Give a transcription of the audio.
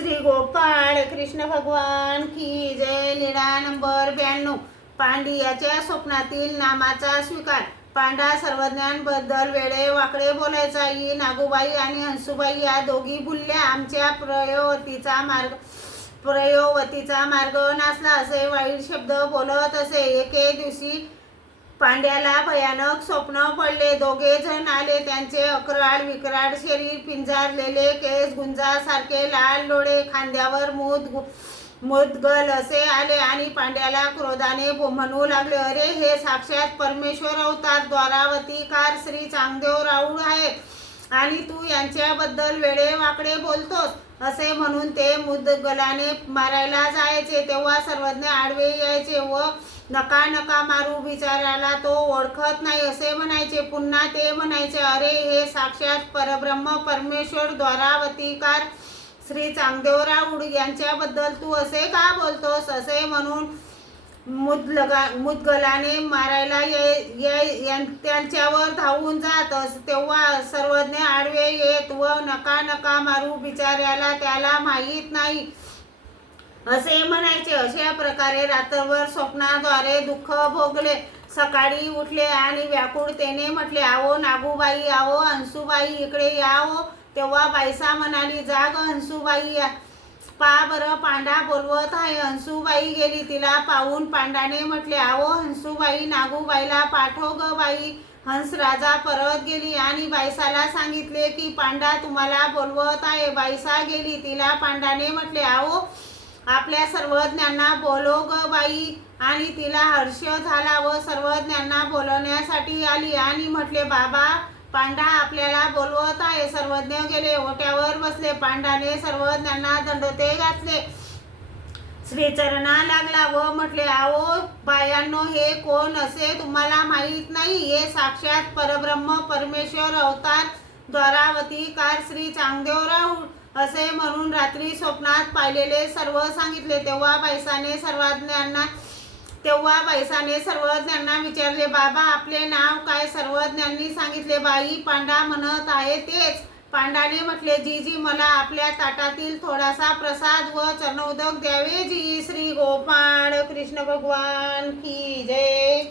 श्री गोपाळ कृष्ण भगवान की जय लीळा नंबर ब्याण्णव. पांडियाच्या स्वप्नातील नामाचा स्वीकार. पांडा सर्वज्ञांबद्दल वेळे वाकडे बोलायचा ही नागूबाई आणि हंसूबाई या दोघी भुलल्या आमच्या प्रयोवतीचा मार्ग. प्रयोवतीचा मार्ग नासला असे वाईट शब्द बोलत असे. एके दिवशी पांड्याला भयानक स्वप्न पडले. दोघे जण आले. त्यांचे अकराड विक्राळ शरीर पिंजारलेले. केस गुंजासारखे लाल डोळे खांद्यावर मूद मुदगल असे आले आणि पांड्याला क्रोधाने म्हणू लागले. अरे हे साक्षात परमेश्वर अवतार द्वारावती कार श्री चांगदेव राऊळ आहेत. आणि तू यांच्याबद्दल वेडेवाकडे बोलतोस असे म्हणून ते मुदगलाने मारायला जायचे. तेव्हा सर्वज्ञ आडवे यायचे व नका नका मारू बिचाराला तो ओळखत नाही असे म्हणायचे. पुन्हा ते म्हणायचे अरे हे साक्षात परब्रह्म परमेश्वर द्वारावतीकार श्री चांगदेवराव यांच्याबद्दल तू असे का बोलतोस? असे म्हणून मुदलगा मुदगलाने मारायला ये- त्यांच्यावर धावून जात. अस- तेव्हा सर्वज्ञ आडवे येत व नका नका मारू बिचाऱ्याला त्याला माहीत नाही. असे म्हणायचे. अशा प्रकारे रात्रभर स्वप्नाद्वारे दुःख भोगले. सकाळी उठले आणि व्याकुळतेने म्हटले आहो नागूबाई आहो हंसूबाई इकडे यावो हो. तेव्हा बायसा म्हणाली जाग हंसूबाई या. पा बरं पांडा बोलवत आहे. हंसूबाई गेली तिला पाहून पांडाने म्हटले आहो हंसूबाई नागूबाईला पाठव ग बाई. हंस राजा परत गेली आणि बायसाला सांगितले की पांडा तुम्हाला बोलवत आहे. बायसा गेली तिला पांडाने म्हटले आहो आपल्या सर्वज्ञांना बोलो ग बाई. आणि तिला हर्ष झाला व सर्वज्ञांना बोलवण्यासाठी आली आणि म्हटले बाबा पांडा आपल्याला बोलवत आहे. सर्वज्ञ गेले ओट्यावर बसले. पांडाने सर्वज्ञांना दंडोते घातले. श्रीचरणा लागला व म्हटले आओ बायांनो हे कोण असे? तुम्हाला माहीत नाही. हे साक्षात परब्रह्म परमेश्वर अवतार द्वारावती कार श्री चांगदेवराव असे म्हणून रात्री स्वप्नात पाहिलेले सर्व सांगितले. तेव्हा पैसाने सर्वज्ञांना तेव्हा बैसाने सर्वज्ञांना विचारले बाबा आपले नाव काय? सर्वज्ञांनी सांगितले बाई पांडा म्हणत आहे तेच. पांडाने म्हटले जी जी मला आपल्या ताटातील थोडासा प्रसाद व चरणोदक द्यावे जी श्री गोपाळ कृष्ण भगवान की जय.